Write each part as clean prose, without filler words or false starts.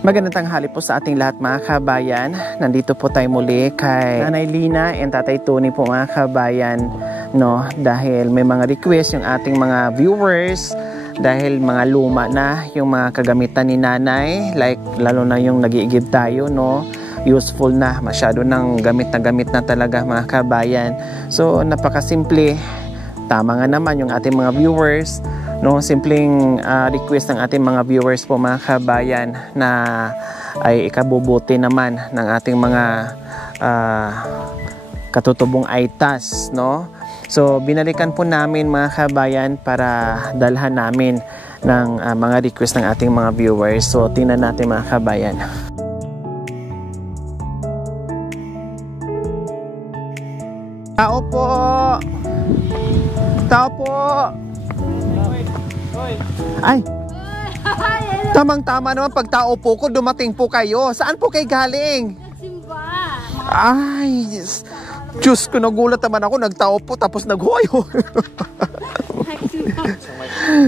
Magandang tanghali po sa ating lahat mga kabayan. Nandito po tayo muli kay Nanay Lina and Tatay Tony po mga kabayan, no? Dahil may mga request yung ating mga viewers dahil mga luma na yung mga kagamitan ni Nanay, like lalo na yung nag-iigib tayo, no? Useful na, masyado ng gamit na talaga mga kabayan. So napakasimple, tama nga naman yung ating mga viewers, no, simpleng request ng ating mga viewers po mga kabayan na ay ikabubuti naman ng ating mga katutubong aitas, no. So binalikan po namin mga kabayan para dalhan namin ng mga request ng ating mga viewers. So tingnan natin mga kabayan. Tao po! Tao po! Ay! Tamang-tama naman pag tao po ko, dumating po kayo. Saan po kayo galing? Nagsimba. Ay! Diyos ko, nagulat naman ako. Nagtao po tapos naghuwayo.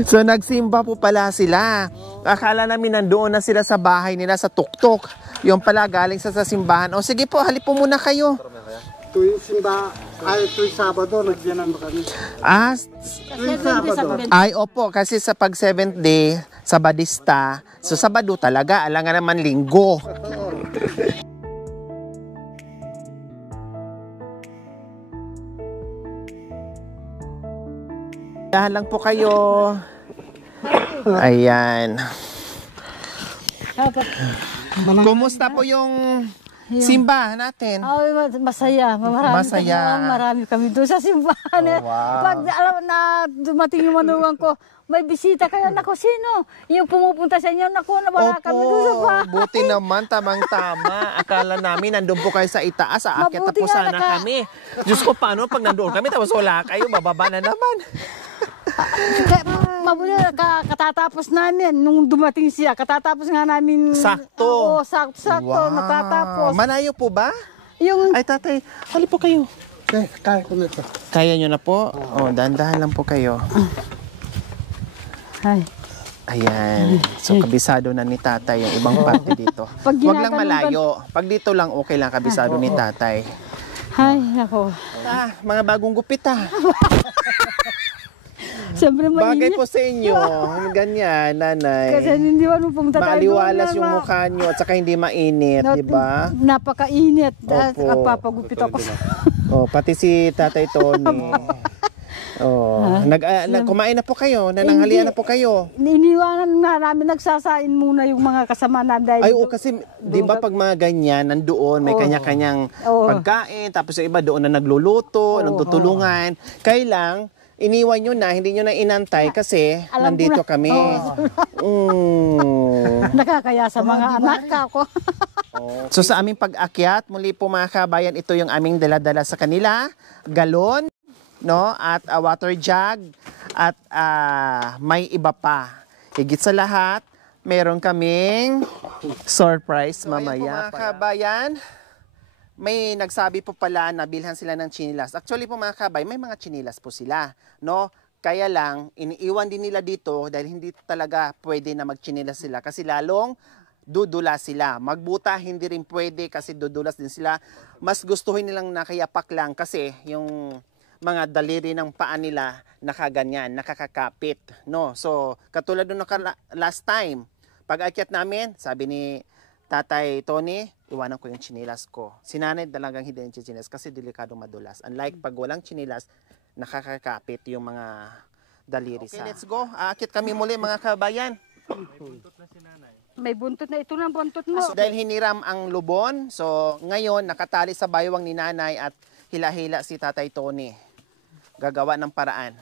So nagsimba po pala sila. Akala namin nandoon na sila sa bahay nila sa tuktok. Yung pala galing sa simbahan. O sige po, halip po muna kayo. Tuwing simba, ay tuwing Sabado, nagyanan ba kami? Ah, Tuwing Sabado. ay opo, kasi sa pag 7th day, Sabadista, so Sabado talaga, alangan naman linggo. Dahan lang po kayo. Ayan. Kumusta po yung simba natin? Ay, masaya. Marami kami doon sa simbahan. Oh, wow. Pag alam na dumating yung manugang ko, may bisita kayo. Naku, sino? Yung pumupunta sa inyo, naku, wala kami doon sa bahay. Buti naman, tamang-tama. Akala namin, nandun po kayo sa itaas. Aakyat na po sana kami. Diyos ko, paano pag nandun kami, tapos wala kayo, bababa na naman. Mabuti katatapos namin nung dumating siya. Katatapos nga namin. Sakto. Oo, sakto. Wow. Natatapos. Malayo po ba? Yung Ay, tatay, hali po kayo. Okay, kaya ko nito. Kaya nyo na po? Oh, dahan-dahan lang po kayo. ay. Ayan. So, kabisado na ni tatay yung ibang parte dito. Pag Huwag lang ginaganon malayo. Pag dito lang, okay lang kabisado ni tatay. Ay, nako. Mga bagong gupit Siyempre Bagay mainit. po sa inyo. Ganyan, nanay. Kasi hindi mo pong Maaliwalas yung mukha nyo at saka hindi mainit, di ba? Napakainit. Opo. Kapapagupit ako. Oh, pati si Tatay Tony. Oh, kumain na po kayo, nananghalian na po kayo. Iniwanan nga namin, nagsasain muna yung mga kasama na dahil. Ay, kasi di ba pag mga ganyan, nandoon, may kanya-kanyang pagkain, tapos yung iba doon na nagluluto, nagtutulungan. Kailang, iniwan nyo na, hindi nyo na inantay kasi Alam nandito kami. Nakakaya sa mga anak ako. So sa aming pag-akyat, muli po mga kabayan, ito yung aming dala-dala sa kanila. Galon, no? At water jug. At may iba pa. Higit sa lahat, meron kaming surprise mamaya. Mga kabayan, may nagsabi po pala na bilhan sila ng chinilas. Actually po mga kabay, may mga chinilas po sila, no? Kaya lang, iniiwan din nila dito dahil hindi talaga pwede na magchinilas sila kasi lalong dudula sila. Magbuta, hindi rin pwede kasi dudulas din sila. Mas gustuhin nilang nakayapak lang kasi yung mga daliri ng paa nila nakaganyan, nakakakapit, no? So, katulad nung last time, pag akyat namin, sabi ni Tatay Tony, iwanan ko yung chinilas ko. Si nanay talagang hindi yung chinilas kasi delikado madulas. Unlike pag walang chinilas, nakakakapit yung mga daliri sa... Okay, let's go. Aakyat kami muli mga kabayan. May buntot na si nanay. May buntot na, ito na buntot mo. So, dahil hiniram ang lubon, so ngayon nakatali sa baywang ni nanay at hila-hila si Tatay Tony. Gagawa ng paraan.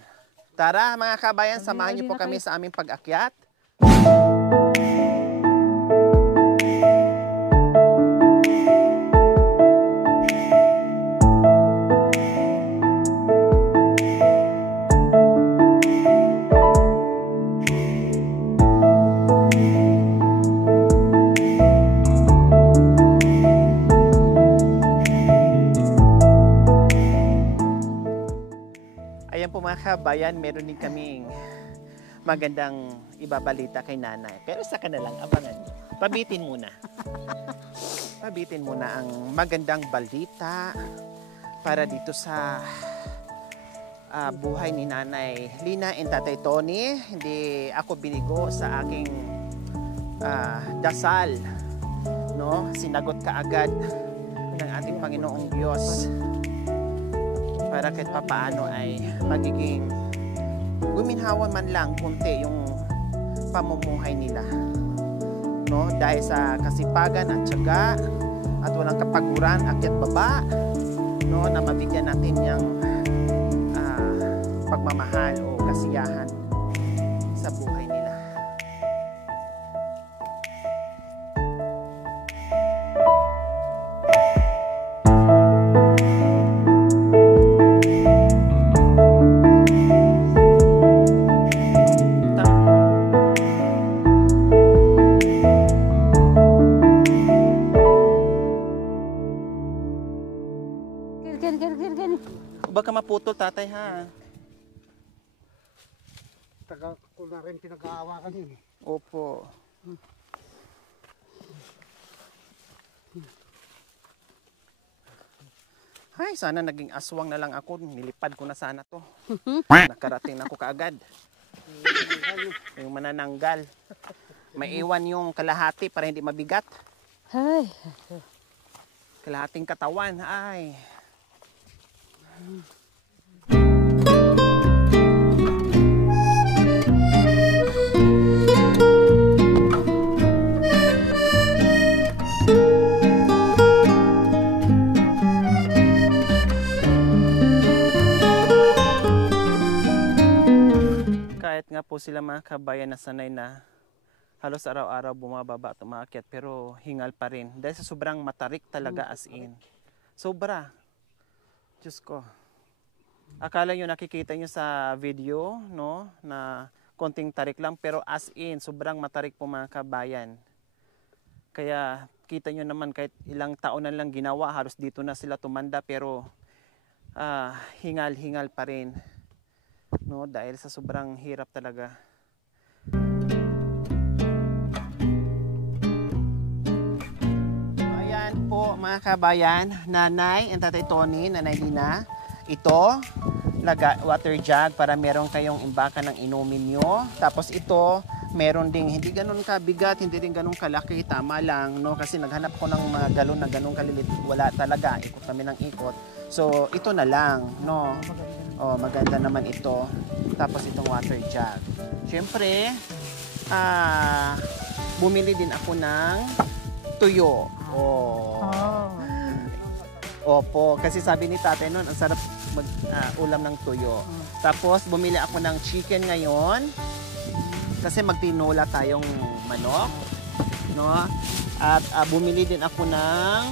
Tara mga kabayan, samahan niyo po kami sa aming pag-akyat. Ayan po mga kabayan, meron din kaming magandang ibabalita kay nanay. Pero sa kanalang abangan nyo. Pabitin muna. Pabitin muna ang magandang balita para dito sa buhay ni Nanay Lina and Tatay Tony. Hindi ako binigo sa aking dasal, no? Sinagot kaagad ng ating Panginoong Diyos para kahit papaano ay magiging guminhawa man lang kunti yung pamumuhay nila, no? Dahil sa kasipagan at tiyaga at walang kapaguran, akyat baba, no? Na mabigyan natin yung pagmamahal o kasiyahan sa buhay nila. Baka maputol, tatay, ha? Taga ko na rin pinag-aawakan yun. Opo. Ay, sana naging aswang na lang ako. Nilipad ko na sana to. Nakarating na ako kaagad. Yung manananggal. Maiwan yung kalahati para hindi mabigat. Ay. Kalahating katawan. Ay. Kahit nga po sila mga kabayan na sanay na halos araw-araw bumababa at umaakyat pero hingal pa rin dahil sa sobrang matarik talaga as in. Sobra. Diyos ko. Akala nyo nakikita nyo sa video, no, na konting tarik lang pero as in sobrang matarik po mga kabayan. Kaya kita nyo naman kahit ilang taon na lang ginawa, halos dito na sila tumanda pero hingal-hingal pa rin. No, dahil sa sobrang hirap talaga. Ayan po mga kabayan, Nanay and Tatay Tony, Nanay Lina. Ito, water jug para meron kayong imbakan ng inumin nyo. Tapos ito, meron ding hindi ganun kabigat, hindi rin ganun kalaki, tama lang, no? Kasi naghanap ko ng mga galon na ganun kalilit, wala talaga, ikot kami ng ikot. So, ito na lang, no? Oh, maganda naman ito. Tapos itong water jug. Siyempre, bumili din ako ng tuyo. Oh. Opo, kasi sabi ni tatay noon, ang sarap ulam ng tuyo. Tapos, bumili ako ng chicken ngayon. Kasi magtinola tayong manok. No? At bumili din ako ng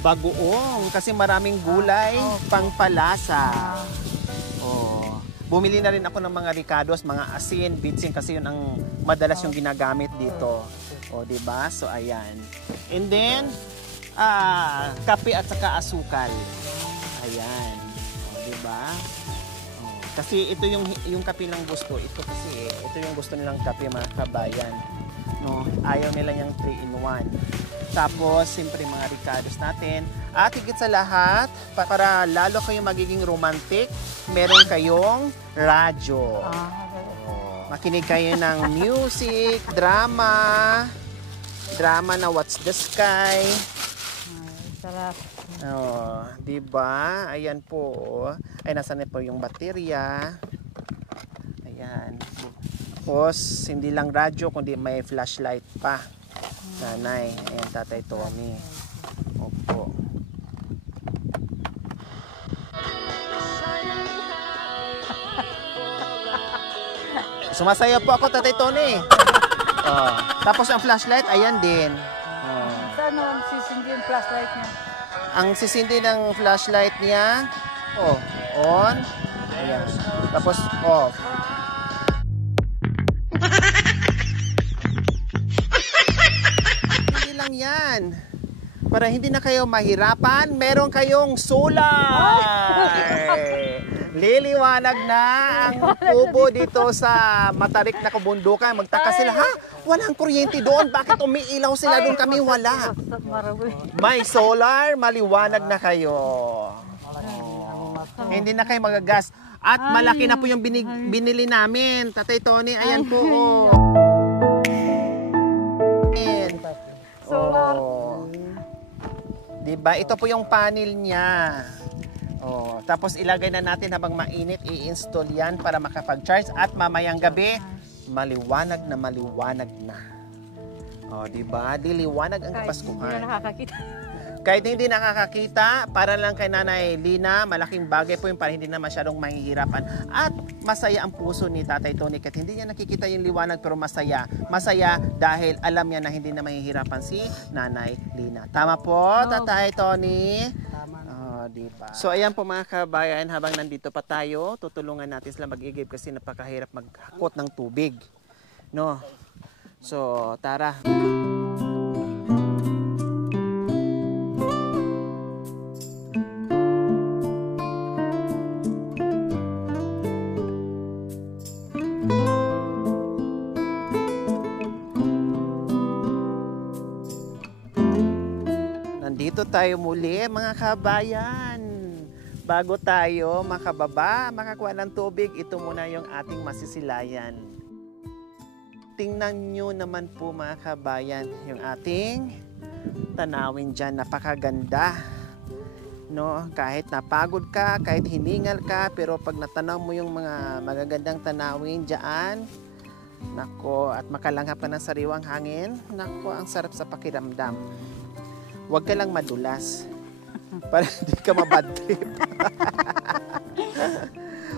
bagoong kasi maraming gulay pangpalasa. Oh. Bumili na rin ako ng mga ricados, mga asin, bitsin kasi yun ang madalas yung ginagamit dito. Oh, 'di ba? So ayan. And then kape at saka asukal. Ayan. Oh, 'di ba? Oh, kasi ito yung kape lang gusto. Ito kasi ito yung gusto nilang kape mga kabayan. No, ayaw nila yung 3-in-1. Tapos, siyempre mga ricados natin. At higit sa lahat, para lalo kayong magiging romantic, meron kayong radyo. Makinig kayo ng music, drama na What's the Sky. Sarap. Oh, diba? Ayan po. Ay, nasa na po yung baterya. Ayan. Tapos, hindi lang radyo, kundi may flashlight pa. Nanay, ayan, Tatay Tony. Opo. Sumasayaw po ako, Tatay Tony. Oh. Tapos ang flashlight, ayan din. Oh. Saan ang sisindi yung flashlight niya? Ang sisindi ng flashlight niya, on. Ayan. Tapos, off. Hindi lang yan. Para hindi na kayo mahirapan, meron kayong solar. Liliwanag na ang kubo dito sa matarik na kabundukan. Magtaka sila, ha? Walang kuryente doon. Bakit umiilaw sila doon? Kami wala. May solar, maliwanag na kayo. Hindi na kayo magagas. At malaki na po yung binili namin. Tatay Tony, ayan po. Solar. Diba? Ito po yung panel niya. Oh, tapos ilagay na natin habang mainit, i-install yan para makapag-charge at mamayang gabi, maliwanag na maliwanag na. Oh, diba? Diliwanag ang Kapaskuhan. Kahit hindi nakakakita, para lang kay Nanay Lina, malaking bagay po yung para hindi na masyadong mahihirapan. At masaya ang puso ni Tatay Tony kahit hindi niya nakikita yung liwanag pero masaya. Masaya dahil alam niya na hindi na mahihirapan si Nanay Lina. Tama po, Tatay Tony? Tama. Diba? So ayan po mga kabayan, habang nandito pa tayo, tutulungan natin sila mag-igib kasi napakahirap maghakot ng tubig. No? So, tara. Nandito tayo muli mga kabayan. Bago tayo makababa, makakuha ng tubig, ito muna yung ating masisilayan. Tingnan nyo naman po mga kabayan, yung ating tanawin dyan. Napakaganda. No? Kahit napagod ka, kahit hiningal ka, pero pag natanaw mo yung mga magagandang tanawin dyan, nako, at makalanghap ka ng sariwang hangin, nako, ang sarap sa pakiramdam. Huwag ka lang madulas para hindi ka mabad trip.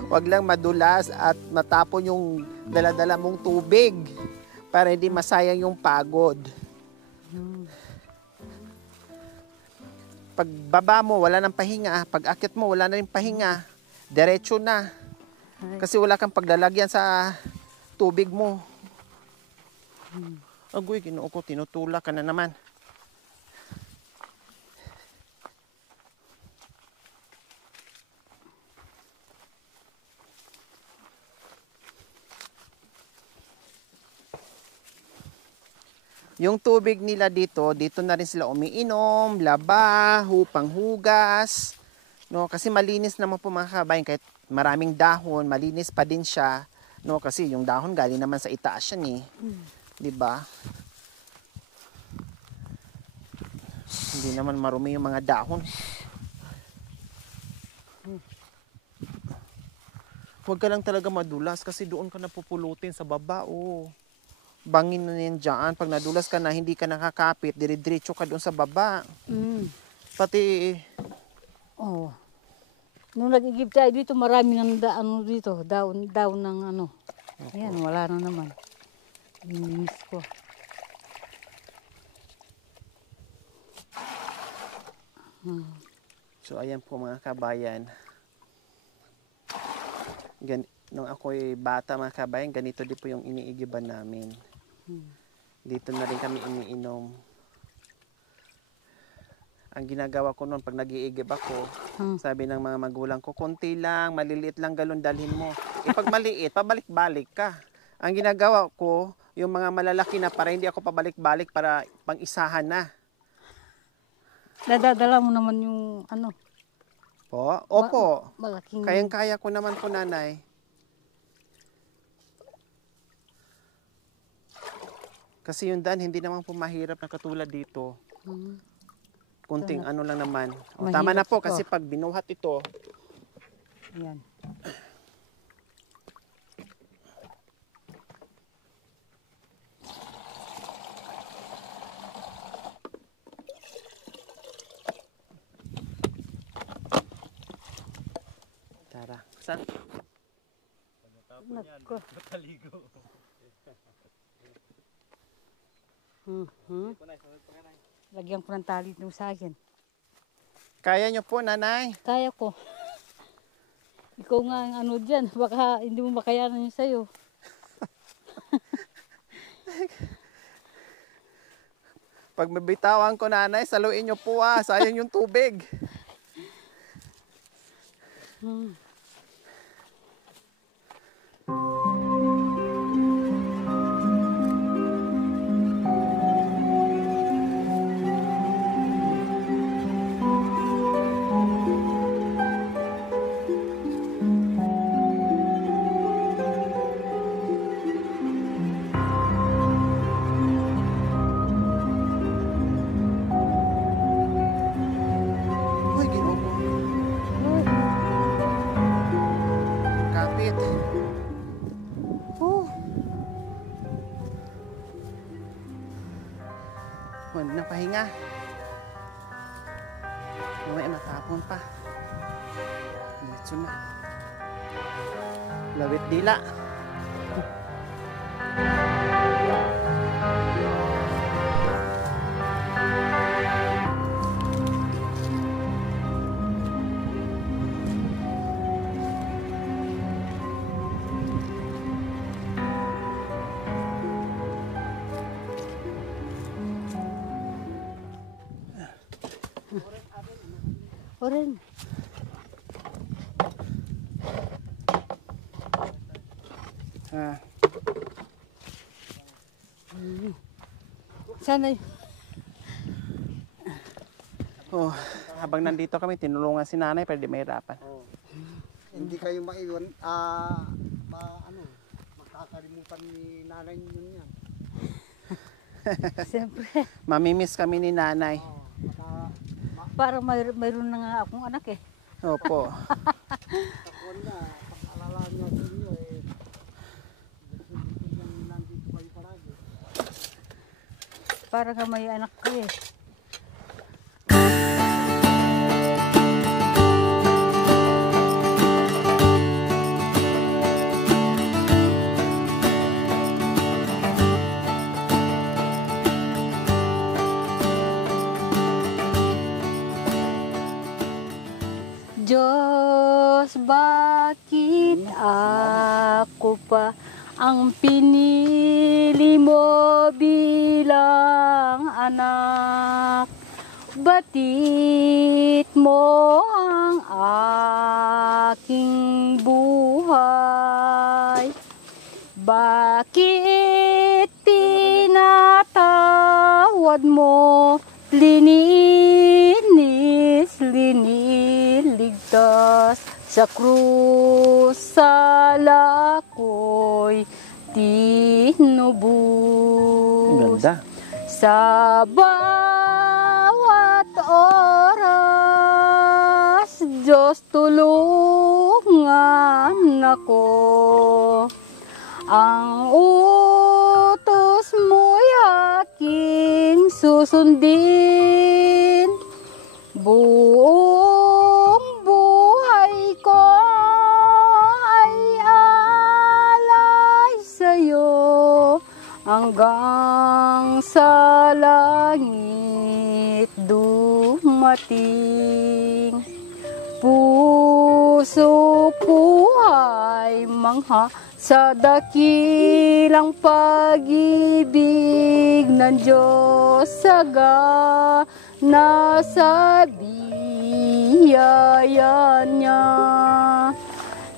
Huwag lang madulas at matapon yung dala-dala mong tubig para hindi masayang yung pagod. Pag baba mo, wala nang pahinga. Pag akit mo, wala na rin pahinga. Diretso na. Kasi wala kang paglalagyan sa tubig mo. Agoy, Ginoo ko, tinutula ka na naman. Yung tubig nila dito na rin sila umiinom, laba, panghugas. No, kasi malinis naman po mga kabayan, kahit maraming dahon, malinis pa din siya. No, kasi yung dahon galing naman sa itaas yan eh. 'Di ba? Hindi naman marumi yung mga dahon. Huwag ka lang talaga madulas kasi doon ka napupulutin sa baba, oh. Bangin na yan dyan. Pag nadulas ka na, hindi ka nakakapit, dire-diretso ka doon sa baba. Pati... Oh. Nung nag-igib tayo dito, maraming ano dito, daon ng ano. Ayan, wala na naman. Miss ko. So, ayan po mga kabayan. Nung ako'y bata mga kabayan, ganito din po yung iniigiban namin. Dito na rin kami iniinom. Ang ginagawa ko noon, pag nag-iigib ako, sabi ng mga magulang ko, konti lang, maliliit lang galon dalhin mo. Pag maliit, pabalik-balik ka. Ang ginagawa ko, yung mga malalaki na para hindi ako pabalik-balik para pang-isahan na. Dadadala mo naman yung ano. Po? Opo. Malaking... Kayang-kaya ko naman po, nanay. Kasi yung daan, hindi naman po mahirap na katulad dito. Kunting ano lang naman. O, tama na po, kasi pag binuhat ito, yan. tara. Saan? Nako. Lagyan ko ng tali nung sa akin. Kaya nyo po, nanay. Kaya ko. Ikaw nga ang ano dyan, baka hindi mo makayanan yun sa'yo. Pag mabitawan ko, nanay, saluin nyo po sayang yung tubig. Huwag na pahinga. Mamaya matapon pa. Diretso na. Lawit dila. Oren. Ah, Sana oh, habang nandito kami, tinulungan si nanay pero di mahirapan. Hindi kayo maiwan, makakalimutan ni nanay yun yan. siyempre. Mamimiss kami ni nanay. Parang mayroon na nga akong anak eh. Opo. Takuan na, pag-alala niya sa inyo nandito kayo palagi. Parang nga may anak ko eh. Diyos, bakit ako pa ang pinili mo bilang anak? Batit mo ang aking buhay. Bakit pinatawad mo, liniligtas sa krus, sala ko'y tinubos. Ganda. Sa bawat oras, Diyos tulungan ako. Ang utos mo'y aking susundin. Buong buhay ko ay alay sa'yo hanggang sa langit dumating. Puso ko ay mangha sa dakilang pag-ibig ng Diyos, sagana sa biyaya niya.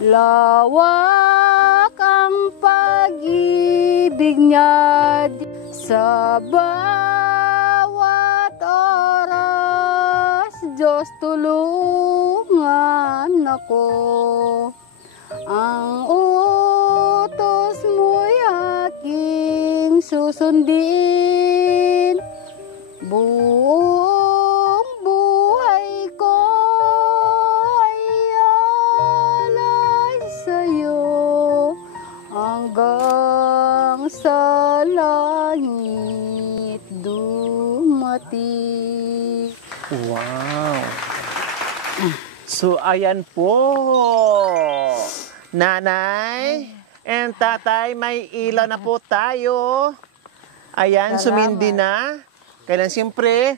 Lawak ang pag-ibig niya sa bawat oras. Diyos, tulungan ako. Ang utos mo'y aking susundin. Buong buhay ko ay alay sa'yo hanggang sa langit dumating. Wow. So, ayan po. Nanay and tatay, may ilaw na po tayo. Ayan, Salamat. sumindi na. Kailan siyempre,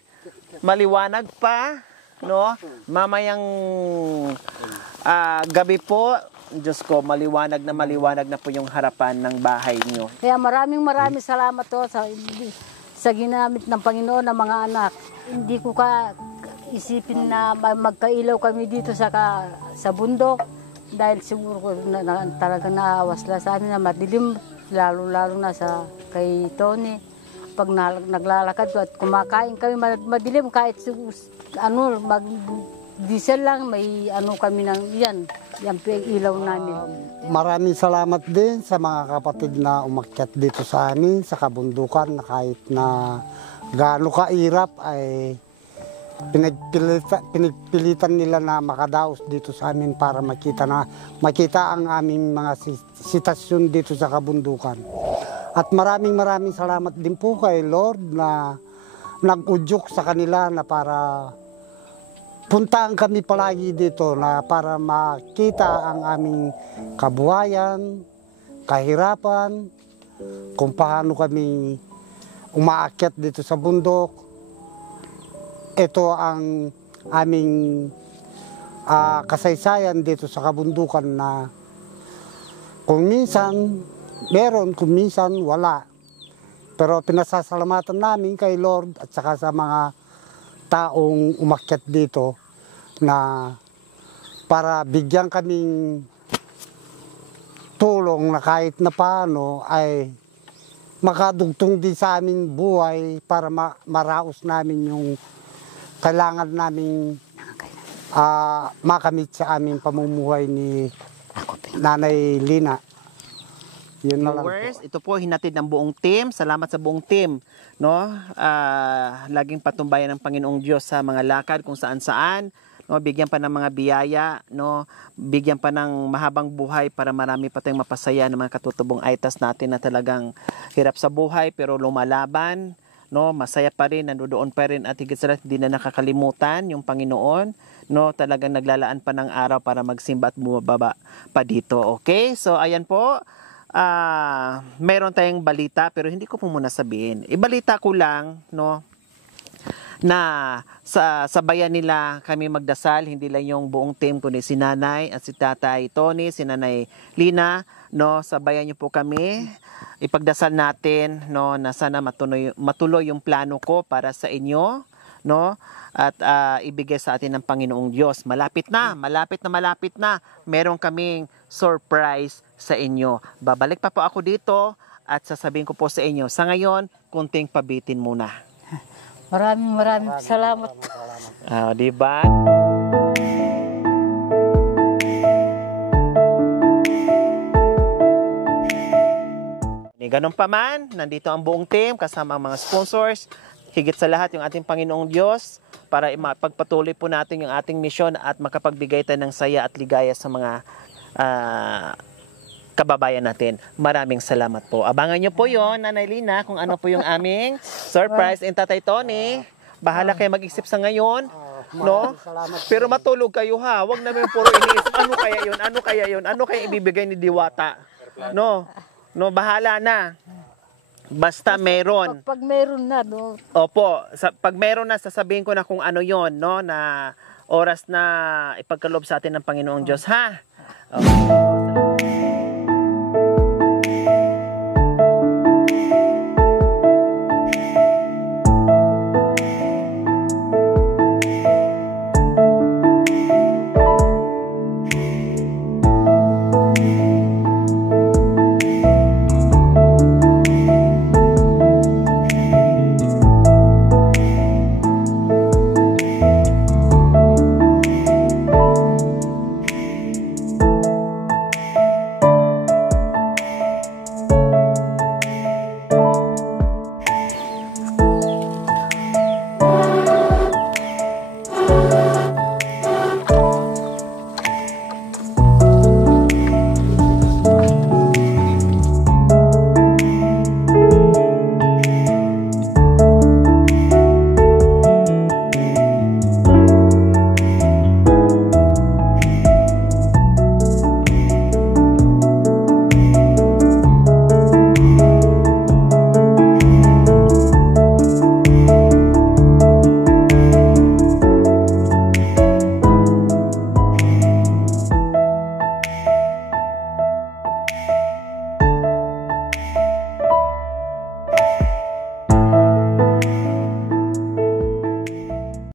maliwanag pa. No? Mamayang gabi po, Diyos ko, maliwanag na po yung harapan ng bahay nyo. Kaya maraming salamat to sa ginamit ng Panginoon ng mga anak. Hindi ko isipin na magkailaw kami dito sa bundok dahil siguro talaga naawas la sa amin na madilim, lalo na sa kay Tony. Pag naglalakad at kumakain kami madilim, kahit mag-diesel lang, may kami ng yan po yung ilaw namin. Maraming salamat din sa mga kapatid na umakyat dito sa amin sa kabundukan na kahit na gaano kairap ay pinagpilitan nila na makadaos dito sa amin para makita ang aming mga sitasyon dito sa kabundukan. At maraming salamat din po kay Lord na nag-udyok sa kanila na para puntaan kami palagi dito na para makita ang aming kabuhayan, kahirapan, kung paano kami umaakyat dito sa bundok. Ito ang aming kasaysayan dito sa kabundukan na kung minsan meron, kung minsan wala. Pero pinasasalamatan namin kay Lord at saka sa mga taong umakyat dito na para bigyan kaming tulong na kahit na paano ay makadugtong din sa aming buhay para maraos namin yung kailangan naming makamit sa aming pamumuhay ni Nanay Lina. Yun na lang po. Viewers, ito po hinatid ng buong team. Salamat sa buong team, no? Laging patumbayan ng Panginoong Diyos sa mga lakad kung saan-saan, no? Bigyan pa ng mga biyaya, no? Bigyan pa ng mahabang buhay para marami pa tayong mapasaya ng mga katutubong aitas natin na talagang hirap sa buhay pero lumalaban, no? Masaya pa rin, nandoon pa rin at higit sa lahat hindi na nakakalimutan yung Panginoon, no? Talagang naglalaan pa ng araw para magsimba at bumababa pa dito. Okay? So ayan po. Mayroon tayong balita pero hindi ko po muna sabihin. Ibalita ko lang, no, na sa bayan nila kami magdasal, hindi lang yung buong team kundi si Nanay at si Tatay Tony, si Nanay Lina, no, sa bayan niyo po kami. Ipagdasal natin, no, na sana matuloy yung plano ko para sa inyo, no, at ibigay sa atin ng Panginoong Diyos. Malapit na. Meron kaming surprise sa inyo. Babalik pa po ako dito at sasabihin ko po sa inyo. Sa ngayon, kunting pabitin muna. Maraming salamat. Diba? Ganun pa man, nandito ang buong team kasama ang mga sponsors. Higit sa lahat yung ating Panginoong Diyos para pagpatuloy po natin yung ating misyon at makapagbigay tayo ng saya at ligaya sa mga kababayan natin. Maraming salamat po. Abangan nyo po yon, Nanay Lina, kung ano po yung aming surprise. And Tatay Tony, bahala kayo mag-isip sa ngayon. No? Pero matulog kayo ha. Huwag namin puro iniisip. Ano kaya ibibigay ni Diwata? No, bahala na. Basta meron. Pag meron na, no? Opo, pag meron na, sasabihin ko na kung ano yon, no? Na oras na ipagkaloob sa atin ng Panginoong Diyos, ha? Okay.